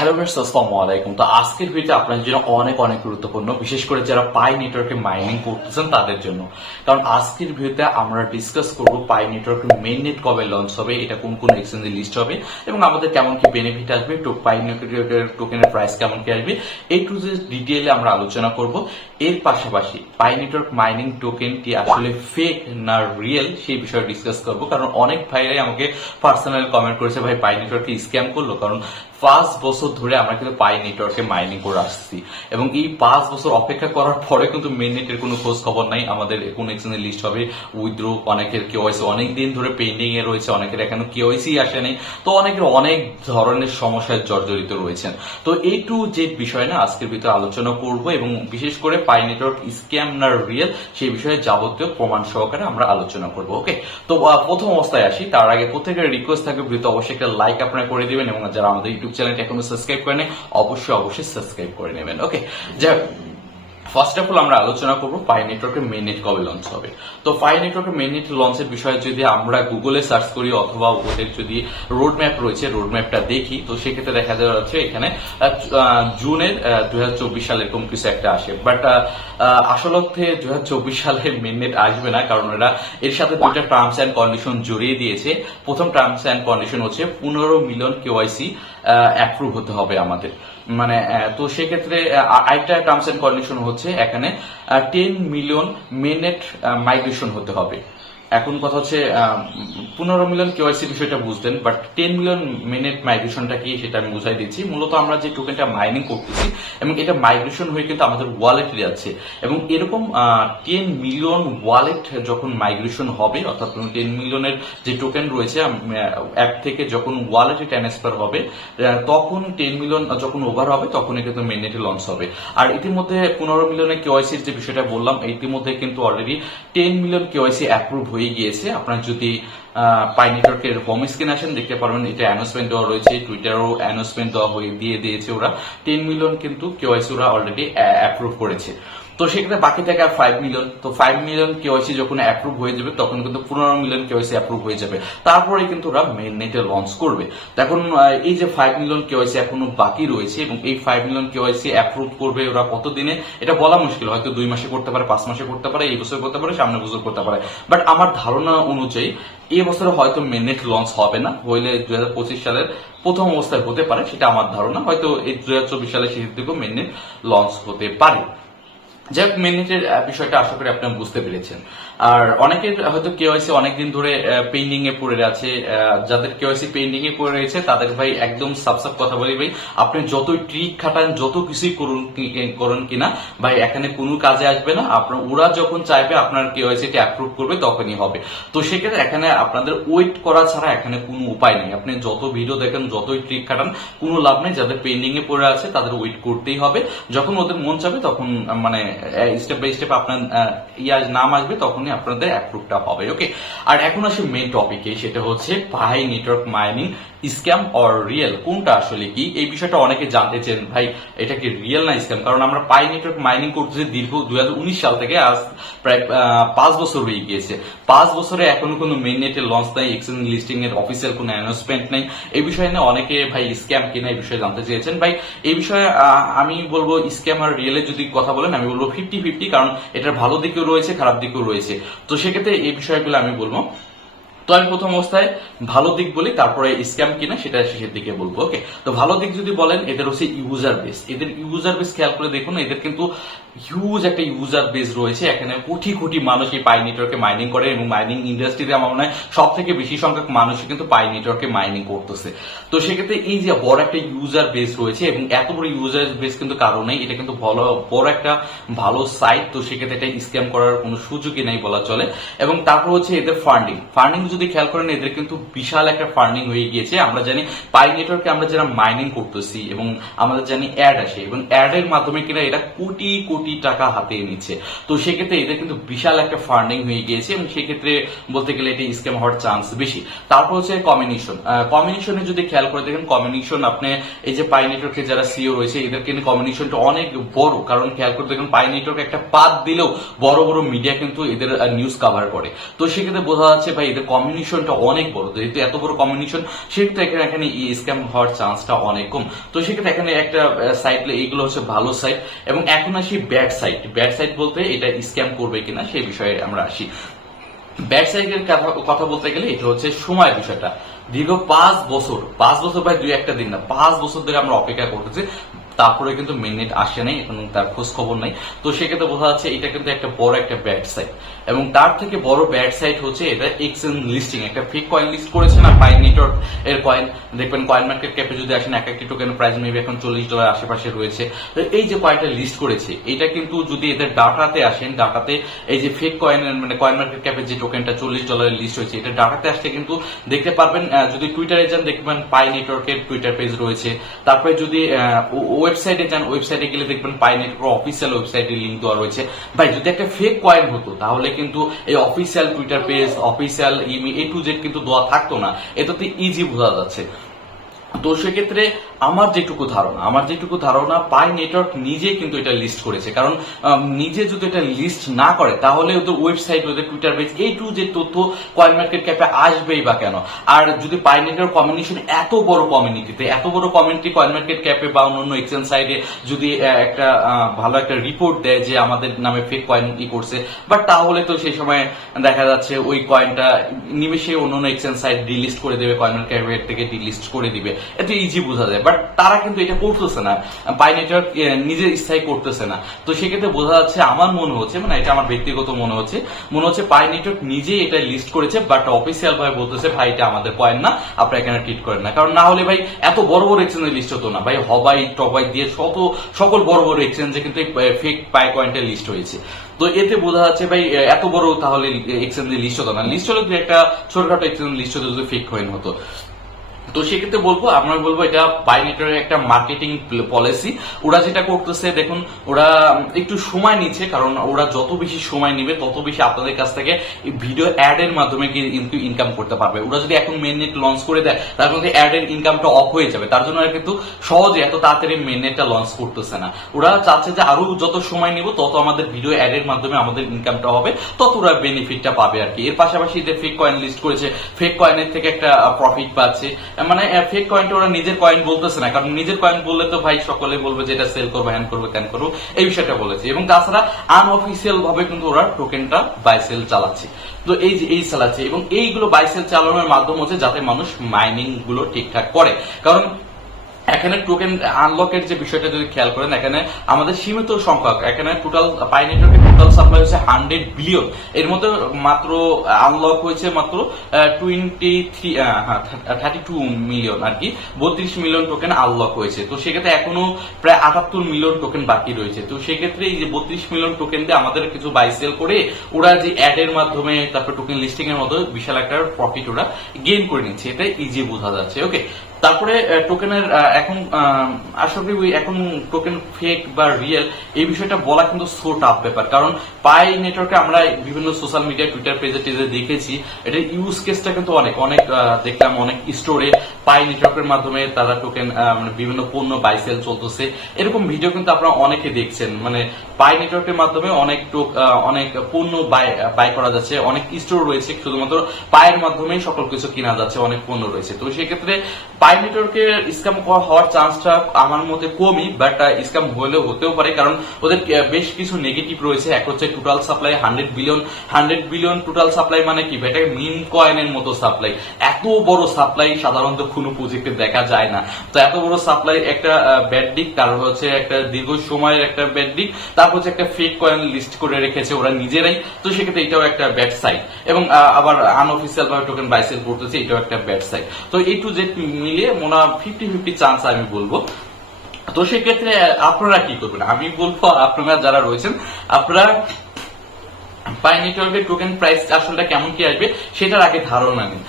Hello viewers, আসসালামু আলাইকুম। তো আজকের ভিডিও আপনাদের জন্য অনেক অনেক গুরুত্বপূর্ণ, বিশেষ করে যারা পাই নেটওয়ার্কে মাইনিং করতেছেন তাদের জন্য। কারণ আজকের ভিডিওতে আমরা ডিসকাস করব পাই নেটওয়ার্কের মেইন নেট কবে লঞ্চ হবে, এটা কোন কোন এক্সচেঞ্জে লিস্ট হবে এবং আমাদের কেমন কি বেনিফিট আসবে, পাই নেটওয়ার্কের টোকেনের প্রাইস কেমন কি আসবে, এই টু যে ডিটেইলে আমরা আলোচনা করব। এর পাশাপাশি পাই নেটওয়ার্ক মাইনিং টোকেনটি আসলে ফেক না রিয়েল সেই বিষয়ে ডিসকাস করব। কারণ অনেক ভাইরাই আমাকে পার্সোনাল কমেন্ট করেছে, ভাই পাই নেটওয়ার্কে স্ক্যাম করলো। কারণ 5 বছর ধরে আমরা কিন্তু পাই নেটওয়ার্কে মাইনিং করে আসছি এবং এই 5 বছর অপেক্ষা করার পরে কিন্তু মেইন নেটের কোনো খোঁজ খবর নাই। আমাদের কোন এক্সচেঞ্জে লিস্ট হবে, উইথড্র, অনেকের কেওয়াইসি অনেক দিন ধরে পেন্ডিং এ রয়েছে, অনেকের এখনো কেওয়াইসি আসেনি। তো অনেকের অনেক ধরনের সমস্যায় জর্জরিত রয়েছেন। তো এই টু যে বিষয় না আজকের ভিতরে আলোচনা করব এবং বিশেষ করে পাই নেটওয়ার্ক স্ক্যাম না রিয়েল সেই বিষয়ে যাবতীয় প্রমাণ সহকারে আমরা আলোচনা করব। ওকে, তো প্রথম অবস্থায় আসি। তার আগে প্রত্যেকের রিকোয়েস্ট থাকবে ভিডিওতে অবশ্যই একটা লাইক আপনারা করে দিবেন এবং যারা আমাদের ইউটিউব চ্যানেলটি এখনো সাবস্ক্রাইব করেন অবশ্যই সাবস্ক্রাইব করে নেবেন। ওকে, যাই ফার্স্ট অফ অল আমরা আলোচনা করব পাই নেটওয়ার্কের মেইন নেট কবে লঞ্চ হবে। তো পাই নেটওয়ার্কের মেইন নেট লঞ্চের বিষয়ে যদি আমরা গুগলে সার্চ করি অথবা ওদের যদি রোড ম্যাপ রয়েছে রোড ম্যাপটা দেখি, তো সেক্ষেত্রে দেখা যাচ্ছে এখানে জুনের 2024 সালে এরকম কিছু একটা আসে। বাট আসল অর্থে 2024 সালে মেইন নেট আসবে না, কারণ এরা এর সাথে দুইটা টার্মস অ্যান্ড কন্ডিশন জড়িয়ে দিয়েছে। প্রথম টার্মস অ্যান্ড কন্ডিশন হচ্ছে 15 মিলিয়ন কেওয়াইসি অ্যাপ্রুভ হতে হবে আমাদের, মানে তো সেক্ষেত্রে আরেকটা টার্মস এন্ড কন্ডিশন হচ্ছে এখানে 10 মিলিয়ন মিনিট মাইগ্রেশন হতে হবে। এখন কথা হচ্ছে 15 মিলিয়ন কেওয়াইসি বিষয়টা বুঝলেন, বাট 10 মিলিয়ন মিনিট মাইগ্রেশনটা কি সেটা আমি বুঝাই দিচ্ছি। মূলত আমরা যে টোকেনটা মাইনিং করতেছি এবং এটা মাইগ্রেশন হয়ে কিন্তু আমাদের ওয়ালেটে যাচ্ছে এবং এরকম 10 মিলিয়ন ওয়ালেট যখন মাইগ্রেশন হবে, অর্থাৎ 10 মিলিয়নের যে টোকেন রয়েছে অ্যাপ থেকে যখন ওয়ালেটে ট্রান্সফার হবে, তখন 10 মিলিয়ন যখন ওভার হবে তখনই কিন্তু মেইননেটে লঞ্চ হবে। আর ইতিমধ্যে 15 মিলিয়নের কেওয়াইসির যে বিষয়টা বললাম, ইতিমধ্যে কিন্তু অলরেডি 10 মিলিয়ন কেওয়াইসি অ্যাপ্রুভ হয়ে গিয়েছে। আপনারা যদি পাই নেটওয়ার্কের হোম স্ক্রিন আসেন দেখতে পারবেন এটা অ্যানাউন্সমেন্ট দেওয়া রয়েছে, টুইটারও অ্যানাউন্সমেন্ট দেওয়া হয়ে দিয়েছে। ওরা 10 মিলিয়ন কিন্তু কেওয়াইসি ওরা অলরেডি অ্যাপ্রুভ করেছে। তো সেক্ষেত্রে বাকি থাকে 5 মিলিয়ন। তো 5 মিলিয়ন কেওয়াইসি যখন অ্যাপ্রুভ হয়ে যাবে তখন কিন্তু 15 মিলিয়ন কেওয়াইসি অ্যাপ্রুভ হয়ে যাবে, তারপরে কিন্তু ওরা মেইন নেটে লঞ্চ করবে। এখন এই যে 5 মিলিয়ন কেওয়াইসি এখনো বাকি রয়েছে এবং এই 5 মিলিয়ন কেওয়াইসি অ্যাপ্রুভ করবে ওরা কত দিনে এটা বলা মুশকিল। হয়তো 2 মাসে করতে পারে, 5 মাসে করতে পারে, এই বছর করতে পারে, সামনের বছর করতে পারে। বাট আমার ধারণা অনুযায়ী এই বছরে হয়তো মেইন নেট লঞ্চ হবে না, হইলে 2025 সালের প্রথম অবস্থায় হতে পারে, সেটা আমার ধারণা। হয়তো এই 2024 সালের শেষের দিকেও মেইন নেট লঞ্চ হতে পারে। যাই হোক, মেইন নেটের বিষয়টা আশা করি আপনারা বুঝতে পেরেছেন। আর অনেকের হয়তো কেওয়াইসি অনেকদিন ধরে পেন্ডিং এ পড়ে আছে। যাদের কেওয়াইসি পেন্ডিং এ পড়ে রয়েছে তাদের ভাই একদম সাফ কথা বলি, ভাই আপনি যতই ট্রিক খাটান, যত কিছুই করুন কিনা ভাই এখানে কোনো কাজে আসবে না। আপনার ওরা যখন চাইবে আপনার কেওয়াইসিটি অ্যাপ্রুভ করবে তখনই হবে। তো সেক্ষেত্রে এখানে আপনাদের ওয়েট করা ছাড়া এখানে কোনো উপায় নেই। আপনি যত ভিডিও দেখেন, যতই ট্রিক খাটান, কোনো লাভ নেই। যাদের পেন্ডিং এ পড়ে আছে তাদের ওয়েট করতেই হবে। যখন ওদের মন চাবে তখন মানে স্টেপ বাই স্টেপ আপনার নাম আসবে, তখনই আপনাদের অ্যাপ্রুভটা হবে। ওকে, আর এখন আসে মেইন টপিকে, সেটা হচ্ছে Pi network mining scam or real, কোনটা আসলে কি? এই বিষয়টা অনেকে জানতে চান, ভাই এটা কি রিয়েল না স্ক্যাম? কারণ আমরা পাই নেটওয়ার্ক মাইনিং করতেছি দীর্ঘ 2019 সাল থেকে, আজ প্রায় 5 বছর হয়ে গিয়েছে। 5 বছরে এখনো কোনো মেইন নেটে লঞ্চ নাই, এক্সচেঞ্জ লিস্টিং এর অফিসিয়াল কোনো অ্যানাউন্সমেন্ট নেই। এই বিষয়ে নিয়ে অনেকে ভাই স্ক্যাম কিনা এই বিষয়ে জানতে চেয়েছেন। ভাই এই বিষয়ে আমি বলবো স্ক্যাম আর রিয়েলের যদি কথা বলেন আমি বলবো 50-50, কারণ এটার ভালো দিকও রয়েছে খারাপ দিকও রয়েছে। তো সেক্ষেত্রে এই বিষয়গুলো আমি বলবো। তো আমি প্রথম অবস্থায় ভালো দিক বলি, তারপরে স্ক্যাম কিনা সেটা শেষের দিকে বলবো। ওকে, তো ভালো দিক যদি বলেন, এদের হচ্ছে ইউজার বেস। এদের ইউজার বেস খেয়াল করে দেখুন, এদের কিন্তু হিউজ একটা ইউজার বেস রয়েছে। এখানে কোটি কোটি মানুষ এই পাই নেটওয়ার্কে মাইনিং করে এবং মাইনিং ইন্ডাস্ট্রিতে আমার মনে হয় সব থেকে বেশি সংখ্যক মানুষই কিন্তু পাই নেটওয়ার্কে মাইনিং করতেছে। তো সেক্ষেত্রে এই যে বড় একটা ইউজার বেস রয়েছে এবং এত বড় ইউজার বেস কিন্তু কারো নেই, এটা কিন্তু বড় একটা ভালো সাইট। তো সেক্ষেত্রে এটা স্ক্যাম করার কোনো সুযোগই নেই বলা চলে। এবং তারপর হচ্ছে এদের ফান্ডিং যদি খেয়াল করেন, এদের কিন্তু বিশাল একটা ফান্ডিং হয়ে গিয়েছে। আমরা জানি পাই নেটওয়ার্কে আমরা যারা মাইনিং করতেছি এবং আমাদের জানি অ্যাড আসে এবং অ্যাডের মাধ্যমে কিনা এরা কোটি কোটি টাকা হাতে নিচ্ছে। তো সেক্ষেত্রে এদের কিন্তু বিশাল একটা ফান্ডিং হয়ে গিয়েছে এবং সেক্ষেত্রে বলতে গেলে এটা স্ক্যাম হওয়ার চান্স বেশি। তারপর হচ্ছে কমিউনিকেশনে যদি খেয়াল করে দেখেন, কমিউনিকেশন আপনি এই যে পাই নেটওয়ার্কে যারা সিও রয়েছে এদের কিন্তু কমিউনিকেশনটা অনেক বড়। কারণ খেয়াল করে দেখেন, পাই নেটওয়ার্ক একটা পাত দিলেও বড় বড় মিডিয়া কিন্তু এদের নিউজ কভার করে। তো সেক্ষেত্রে বোঝা যাচ্ছে ভাই এদের কমিউনিকেশনটা অনেক বড়, যেহেতু এত বড় কমিউনিকেশন সেহেতু এখানে স্ক্যাম হওয়ার চান্সটা অনেক কম। তো সেক্ষেত্রে এখানে একটা সাইট, এইগুলো হচ্ছে ভালো সাইট। এবং এখন আসি ব্যাড সাইট। ব্যাড সাইট বলতে এটা স্ক্যাম করবে কিনা সেই বিষয়ে আমরা আসি। ব্যাড সাইডের কথা বলতে গেলে এটা হচ্ছে সময়ের বিষয়টা। দীর্ঘ 5 বছর ভাই 2-1 দিন না, 5 বছর ধরে আমরা অপেক্ষা করতেছি, তারপরে কিন্তু মেইননেট আসে নাই এবং তার খোঁজ খবর নাই। তো সেক্ষেত্রে বোঝা যাচ্ছে এটা কিন্তু একটা বড় একটা ব্যাড সাইট। এবং তার থেকে বড় ব্যাড সাইট হচ্ছে এটা এক্সচেঞ্জ লিস্টিং, একটা ফেক কয়েন লিস্ট করেছে না পাই নেটওয়ার্ক এর কয়েন। দেখবেন কয়েন মার্কেট ক্যাপে যদি আসেন এক একটি টোকেনের প্রাইস মেবি এখন $40 আশেপাশে রয়েছে। তো এই যে কয়েনটা লিস্ট করেছে, এটা কিন্তু যদি এদের ডাটাতে আসেন, ডাটাতে এই যে ফেক কয়েনের মানে কয়েন মার্কেট ক্যাপে যে টোকেনটা $40 লিস্ট হয়েছে, এটা ডাটাতে আসলে কিন্তু দেখতে পারবেন। যদি টুইটারে যান দেখবেন পাই নেটওয়ার্কের টুইটার পেজ রয়েছে। তারপরে যদি ওয়েবসাইটে যান, ওয়েবসাইটে গেলে দেখবেন পাই নেটওয়ার্ক অফিসিয়াল ওয়েবসাইটের লিংক দেওয়া রয়েছে। ভাই যদি একটা ফেক কয়েন হতো তাহলে কিন্তু এই official Twitter page, official email A to Z কিন্তু দেওয়া থাকতো না। এটাতে ইজি বোঝা যাচ্ছে। তো সেক্ষেত্রে আমার যেটুকু ধারণা পাই নেটওয়ার্ক নিজে কিন্তু এটা লিস্ট করেছে। কারণ নিজে যদি এটা লিস্ট না করে তাহলে ওদের ওয়েবসাইট, ওদের Twitter page A to Z তথ্য কয়েন মার্কেট ক্যাপে আসবেই বা কেন? আর যদি পাই নেটওয়ার্ক কমিউনিকেশন এত বড় কমিউনিটি কয়েন মার্কেট ক্যাপে বা অন্য এক্সচেঞ্জ সাইটে যদি একটা ভালো একটা রিপোর্ট দেয় যে আমাদের নামে ফেক কয়েন করছে, বাট তাহলে তো সেই সময় দেখা যাচ্ছে ওই কয়েনটা নিমেষে অন্য এক্সচেঞ্জ সাইট ডিলিস্ট করে দেবে, কয়েন মার্কেট ক্যাপ থেকে ডিলিস্ট করে দিবে। এটা ইজি বোঝা যায়, বাট তারা কিন্তু এটা করতেছে না, পাই নেটওয়ার্ক নিজে স্থায়ী করতেছে না। তো সেক্ষেত্রে বোঝা যাচ্ছে, আমার মনে হচ্ছে, মানে এটা আমার ব্যক্তিগত মনে হচ্ছে পাই নেটওয়ার্ক নিজেই এটা লিস্ট করেছে, বাট অফিসিয়াল ভাবে বলতেছে ভাই এটা আমাদের কয়েন না, আপনারা এখানে ট্রিট করেন না। কারণ না হলে ভাই এত বড় বড় এক্সচেঞ্জে লিস্ট হতো না ভাই, হবাই টবাই দিয়ে সকল বড় বড় এক্সচেঞ্জে কিন্তু ফেক পাই কয়েনটা লিস্ট হয়েছে। তো এতে বোঝা যাচ্ছে ভাই এত বড় তাহলে এক্সচেঞ্জে লিস্ট হতো না, লিস্ট হলে একটা ছোটখাটো এক্সচেঞ্জ লিস্ট হতো যদি ফেক কয়েন হতো। তো সেক্ষেত্রে আমরা বলবো এটা পাই নেটওয়ার্কের একটা মার্কেটিং পলিসি। ওরা যেটা করতেছে দেখুন, ওরা একটু সময় নিচ্ছে, কারণ ওরা যত বেশি সময় নিবে তত বেশি আপনাদের কাছ থেকে ভিডিও অ্যাড এর মাধ্যমে কিন্তু ইনকাম করতে পারবে। ওরা যদি এখন মেইননেট লঞ্চ করে দেয় তার মধ্যে অ্যাড এর ইনকামটা অফ হয়ে যাবে, তার জন্য কিন্তু সহজে এত তাড়াতাড়ি মেইননেটটা লঞ্চ করতেছে না। ওরা চাচ্ছে যে আরো যত সময় নিব তত আমাদের ভিডিও অ্যাড এর মাধ্যমে আমাদের ইনকামটা হবে, তত ওরা বেনিফিটটা পাবে আর কি। এর পাশাপাশি যে ফেক কয়েন লিস্ট করেছে, ফেক কয়েনের থেকে একটা প্রফিট পাচ্ছে। মানে ফেক কয়েনটা ওরা নিজের কয়েন বলতেছে না, কারণ নিজের কয়েন বললে তো ভাই সকলে বলবে যে এটা সেল করবো, হ্যান করবো, ক্যান করবো, এই বিষয়টা বলেছে। এবং তাছাড়া আনঅফিসিয়াল ভাবে কিন্তু ওরা টোকেনটা বাই সেল চালাচ্ছে। তো এই চালাচ্ছে, এবং এইগুলো বাই সেল চালানোর মাধ্যম হচ্ছে যাতে মানুষ মাইনিং গুলো ঠিকঠাক করে। কারণ এখানে টোকেন আনলকের যে বিষয়টা যদি খেয়াল করেন, এখানে আমাদের সীমিত সংখ্যক, এখানে টোটাল পাই নেটওয়ার্কের টোটাল সাপ্লাই হচ্ছে 100 বিলিয়ন, এর মধ্যে মাত্র আনলক হয়েছে মাত্র 32 মিলিয়ন আর কি, 32 মিলিয়ন টোকেন আনলক হয়েছে। তো সেক্ষেত্রে এখনো প্রায় 78 মিলিয়ন টোকেন বাকি রয়েছে। তো সেক্ষেত্রে এই যে 32 মিলিয়ন টোকেন দিয়ে আমাদের কিছু বাই সেল করে ওরা যে অ্যাড এর মাধ্যমে, তারপর টোকেন লিস্টিং এর মধ্যে বিশাল একটা প্রফিট ওরা গেইন করে নিচ্ছে, এটা ইজি বোঝা যাচ্ছে। ওকে, তারপরে টোকেনের এখন আশা করি এখন টোকেন ফেক বা রিয়েল এই বিষয়টা বলা কিন্তু সো টাফ ব্যাপার। কারণ পাই নেটওয়ার্কে আমরা বিভিন্ন সোশ্যাল মিডিয়া টুইটার পেজে টেজে দেখেছি, এটা ইউজ কেসটা কিন্তু অনেক দেখলাম, অনেক স্টোরে পাই নেটওয়ার্কের মাধ্যমে তারা টোকেন বিভিন্ন পণ্য বাই সেল চলতেছে, এরকম ভিডিও কিন্তু আপনারা অনেকে দেখছেন। মানে পাই নেটওয়ার্কের মাধ্যমে অনেক পণ্য বাই করা যাচ্ছে, অনেক স্টোর রয়েছে, শুধুমাত্র পায়ের মাধ্যমেই সকল কিছু কেনা যাচ্ছে, অনেক পণ্য রয়েছে। তো সেক্ষেত্রে পাই নেটওয়ার্কের স্ক্যাম হওয়ার চান্সটা আমার মতে কমই, বাট স্ক্যাম হতেও পারে, কারণ ওদের বেশ কিছু নেগেটিভ রয়েছে। এক হচ্ছে total supply 100 billion total supply, মানে কি এটা মিন কয়েনের মতো সাপ্লাই। এত বড় সাপ্লাই সাধারণত কোনো প্রজেক্টে দেখা যায় না। তো এত বড় সাপ্লাই একটা ব্যাড দিক, কারণ হচ্ছে একটা দীর্ঘ সময়ের একটা ব্যাড দিক, তারপর হচ্ছে একটা ফেক কয়েন লিস্ট করে রেখেছে ওরা নিজেরাই। তো সেক্ষেত্রে এটাও একটা ব্যাড সাইড, এবং আবার আনঅফিসিয়াল ভাবে টোকেন বাই সেল করতেছে, এটাও একটা ব্যাড সাইড। তো A to Z মিলিয়ে মনে হয় 50-50 চান্স আমি বলবো। তো সেক্ষেত্রে আপনারা কি করবেন? আমি বলবো আপনারা যারা রয়েছেন, আপনারা পাই নেটওয়ার্কের টোকেন প্রাইস আসলে কেমন কি আসবে সেটার আগে ধারণা নিন।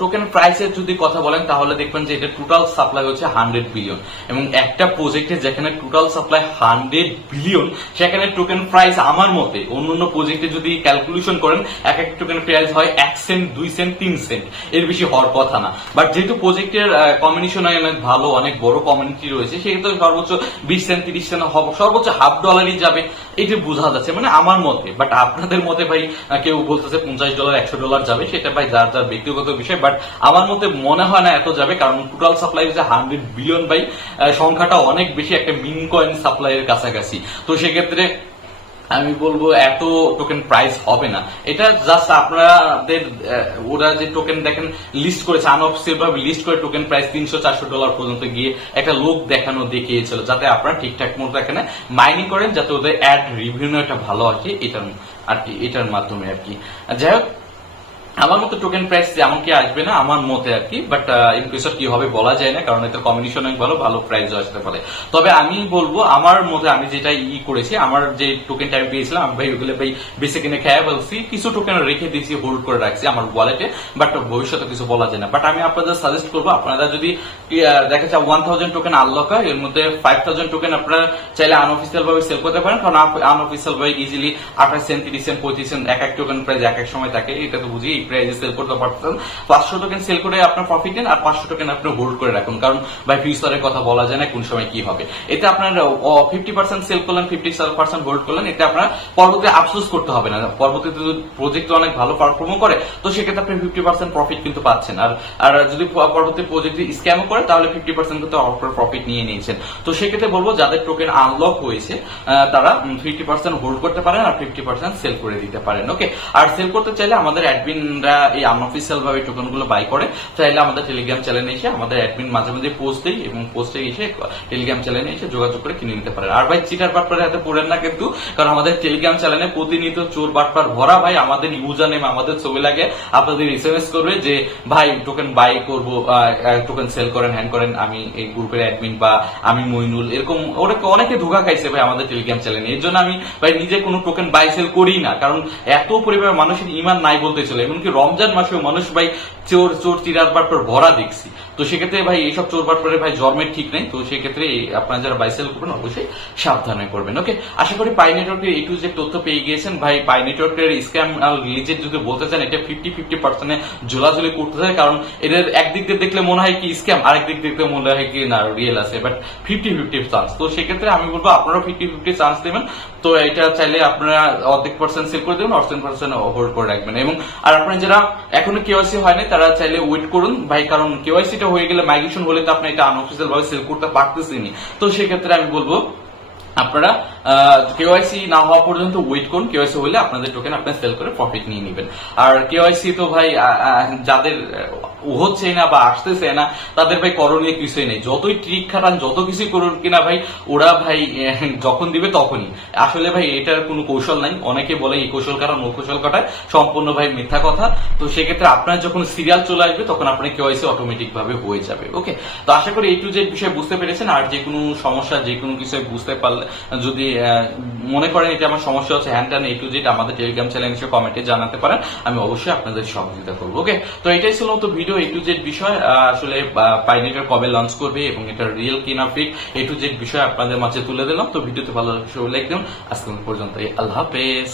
টোকেন প্রাইসের যদি কথা বলেন তাহলে দেখবেন যে এটা টোটাল সাপ্লাই হচ্ছে 100 বিলিয়ন, এবং একটা প্রজেক্টে যেখানে টোটাল সাপ্লাই 100 বিলিয়ন সেখানে টোকেন প্রাইস আমার মতে অন্য প্রজেক্টে যদি ক্যালকুলেশন করেন এক টোকেন প্রাইস হয় 1 সেন্ট, 2 সেন্ট, 3 সেন্ট, এর বেশি হওয়ার কথা না। বাট যেহেতু প্রজেক্টের কমিউনিকেশন অনেক ভালো, অনেক বড় কমিউনিটি রয়েছে, সেক্ষেত্রে সর্বোচ্চ 20 সেন্ট, 30 সেন্ট, সর্বোচ্চ $0.50 যাবে, এটা বোঝা যাচ্ছে মানে আমার মতে। বাট আপনাদের মতে ভাই কেউ বলতেছে $50 $100 যাবে, সেটা ভাই যার যার ব্যক্তিগত বিষয়। বাট আমার মতে মনে হয় না এত যাবে, কারণ টোটাল সাপ্লাই হচ্ছে 100 বিলিয়ন ভাই, সংখ্যাটা অনেক বেশি, একটা মিন কয়েন সাপ্লাই এর কাছাকাছি। তো সেক্ষেত্রে আমি বলবো এত টোকেন প্রাইস হবে না। এটা জাস্ট আপনাদের ওরা যে টোকেন দেখেন লিস্ট করেছে, আনঅফিসিয়াল ভাবে লিস্ট করে টোকেন প্রাইস $300-400 পর্যন্ত গিয়ে একটা লোক দেখিয়েছিল, যাতে আপনারা ঠিকঠাক মতো এখানে মাইনিং করেন, যাতে ওদের অ্যাড রিভিনিউ একটা ভালো আসে, এটার আর কি, এটার মাধ্যমে আর কি। যাই হোক, আমার মতে টোকেন প্রাইস যেমন কি আসবে না আমার মতে আর কি। বাট ইন ফিউচার কি হবে বলা যায় না, কারণ এটার কম্বিনেশন অনেক ভালো, ভালো প্রাইসও আসতে পারে। তবে আমি বলবো আমার মতে আমি যেটা করেছি, আমার যে টোকেনটা আমি পেয়েছিলাম আমি ভাই ওগুলো ভাই বেশি কিনে খেয়ে ফেলছি, কিছু টোকেন রেখে দিয়েছি, হোল্ড করে রাখছি আমার ওয়ালেটে। বাট ভবিষ্যতে কিছু বলা যায় না। বাট আমি আপনাদের সাজেস্ট করবো, আপনারা যদি দেখা যায় 1000 টোকেন আনলক হয়, এর মধ্যে 5000 টোকেন আপনারা চাইলে আনঅফিসিয়াল ভাবে সেল করতে পারেন, কারণ আনঅফিসিয়াল ভাবে ইজিলি 28 সেন্ট 30 সেন্ট 25 সেন্ট এক এক টোকেন প্রাইস এক এক সময় থাকে, এটা তো বুঝি প্রাইসে সেল করতে পারতেন। 500 টোকেন সেল করে আপনার প্রফিট নেন, আর 500 টোকেন আপনি হোল্ড করে রাখুন, কারণ ভাই ফিউচারের কথা বলা যায় না কোন সময় কি হবে। এতে আপনার 50% সেল করলেন, 50% হোল্ড করলেন, এতে আপনার পরবর্তীতে আফসোস করতে হবে না। পরবর্তীতে যদি প্রজেক্ট অনেক ভালো পারফর্ম করে, তো সেক্ষেত্রে আপনি 50% প্রফিট কিন্তু পাচ্ছেন। আর যদি পরবর্তী প্রজেক্ট স্ক্যামও করে, তাহলে 50% কিন্তু আপনার প্রফিট নিয়ে নিয়েছেন। তো সেক্ষেত্রে বলবো যাদের টোকেন আনলক হয়েছে তারা 50% হোল্ড করতে পারেন, আর 50% সেল করে দিতে পারেন। ওকে, আর সেল করতে চাইলে আমাদের অ্যাডমিনরা এই আনঅফিসিয়াল ভাবে টোকেন গুলো বাই করে, চাইলে আমাদের টেলিগ্রাম চ্যানেলে এসে, আমাদের অ্যাডমিন মাঝে মাঝে পোস্ট দেই, এবং পোস্টে এসে টেলিগ্রাম চ্যানেলে এসে যোগাযোগ করে কিনে নিতে পারেন। আর ভাই চিটার বাটপারের হাতে পড়েন না কিন্তু, কারণ আমাদের টেলিগ্রাম চ্যানেলে প্রতিনিয়ত চোর বাটপার ভরা ভাই। আমাদের ইউজার নেম আমাদের ছবি লাগে, আপনাদের এসএমএস করবে যে ভাই টোকেন বাই করবো, টোকেন সেল করেন, হ্যান্ড করেন, আমি এই গ্রুপের অ্যাডমিন বা আমি মইনুল, এরকম অনেকে ধোকা খাইছে ভাই আমাদের টেলিগ্রাম চ্যানেলে। এর জন্য আমি ভাই নিজে কোনো টোকেন বাই সেল করি না, কারণ এত পরিমাণে মানুষের ইমান নাই বলতে চলে। এমনকি রমজান মাসেও মানুষ ভাই চোর চিরার বাটপার ভরা দেখছি। তো সেক্ষেত্রে ভাই এইসব চোর বাটপারের ভাই জন্মের ঠিক নেই। তো সেক্ষেত্রে আপনারা যারা বাই সেল করবেন অবশ্যই সাবধানে করবেন। ওকে, আশা করি পাই নেটওয়ার্কের এই টু যে তথ্য পেয়ে গিয়েছেন। ভাই পাই নেটওয়ার্কের স্ক্যাম রিলেটেড যদি বলতে চান, এটা 50-50% ঝোলাঝুলি করতে হয়, কারণ এদের একদিক দিয়ে দেখলে মনে হয় কি স্ক্যাম, আরেক দিক দেখলে মনে হয় কি না রিয়েল আছে। But 50-50 chance. তো সেক্ষেত্রে আমি বলবো আপনারাও 50-50 চান্স দেবেন। তো এটা চাইলে আপনারা অর্ধেক % সেল করে দেবেন, 80% হোল্ড করে রাখবেন। এবং আর আপনারা যারা এখনো কেওয়াইসি হয়নি তারা চাইলে ওয়েট করুন ভাই, কারণ কেওয়াইসিটা হয়ে গেলে মাইগ্রেশন হলে তো আপনি এটা আনঅফিসিয়াল ভাবে সেল করতে পারতেছেনই। তো সেক্ষেত্রে আমি বলবো আপনারা কেওয়াইসি না হওয়া পর্যন্ত ওয়েট করুন, কেওয়াইসি হলে আপনাদের টোকেন আপনি সেল করে প্রফিট নিয়ে নেবেন। আর কেওয়াইসি তো ভাই যাদের হচ্ছে না বা আসতেছে না, তাদের ভাই করণীয় কিছুই নেই। যতই ট্রিক খাটান, যত কিছু করুন কিনা ভাই, ওরা ভাই যখন দিবে তখনই। আসলে ভাই এটার কোনো কৌশল নাই। অনেকে বলে এই কৌশল কাটান ও কৌশল কাটায়, সম্পূর্ণ ভাই মিথ্যা কথা। তো সেক্ষেত্রে আপনার যখন সিরিয়াল চলে আসবে তখন আপনার কেওয়াইসি অটোমেটিক ভাবে হয়ে যাবে। ওকে, তো আশা করি এই টু জেড বিষয় বুঝতে পেরেছেন। আর যে কোনো সমস্যা, যে কোনো কিছু বুঝতে পারলে, যদি মনে করেন এটা আমার সমস্যা হচ্ছে হ্যান্ড টান, এই টু জেড আমাদের টেলিগ্রাম চ্যানেল এসে কমেন্টে জানাতে পারেন, আমি অবশ্যই আপনাদের সহযোগিতা করবো। ওকে, তো এটাই ছিল তো ভিডিও এই টু জেড বিষয়। আসলে পাইনেটার কবে লঞ্চ করবে এবং এটা রিয়েল কিনা ফেক, এই টু জেড বিষয় আপনাদের মাঝে তুলে দিলাম। তো ভিডিওতে ভালো লাগলে লাইক দিন। আজকে পর্যন্ত, আল্লাহ হাফেজ।